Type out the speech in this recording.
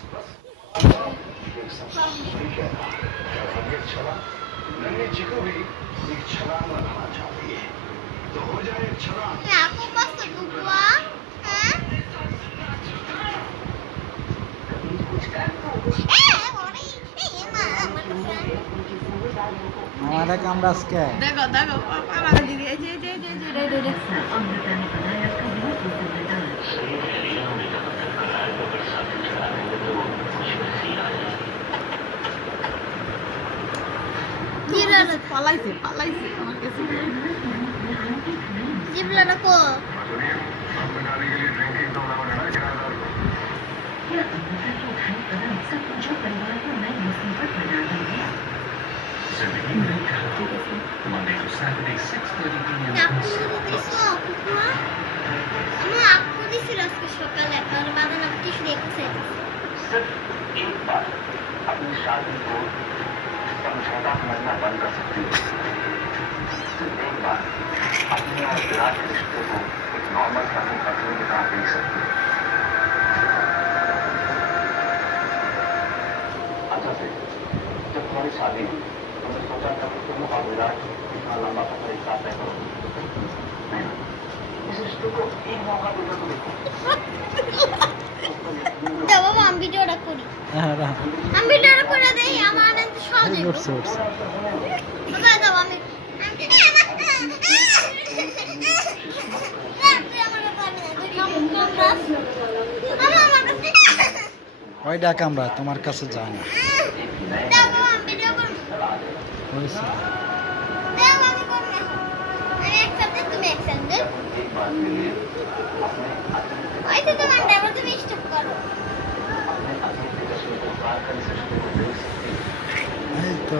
एक शख्स सही कह रहा है, अगर एक छलांग नन्ही चिकू भी एक छलांग लगाना चाहती है तो हो जाए एक छलांग। Aku pas kedua, hah? Mori, हमारा काम रस क्या है? देखो देखो पापा दीदी जे পালাইছে আমার কাছে Jibla aku. Aku besok, kuah. Emang aku disuruh ke sekolah kalau badan aku sudah ikut. सिर्फ एक बार अपनी शादी को समझौता समझना बंद कर सकती है। सिर्फ एक बार अपने और विराट के रिश्ते को एक नॉर्मल पति पत्नी की तरह देख सकती है। अच्छा से जब तुम्हारी शादी हुई तो मैं सोचा था कि तुम और विराट इतना लंबा सफर एक साथ तय करो। नहीं ना? इस रिश्ते को एक मौका देकर तो देखो। Coba mau ambil jodoh kuri. Ambil jodoh kuri deh, আমার তো সহজ হইব। উঠছে উঠছে বাবা দাও আমি। ওইটা কামরা তোমার কাছে যায় না হয়েছে এই তো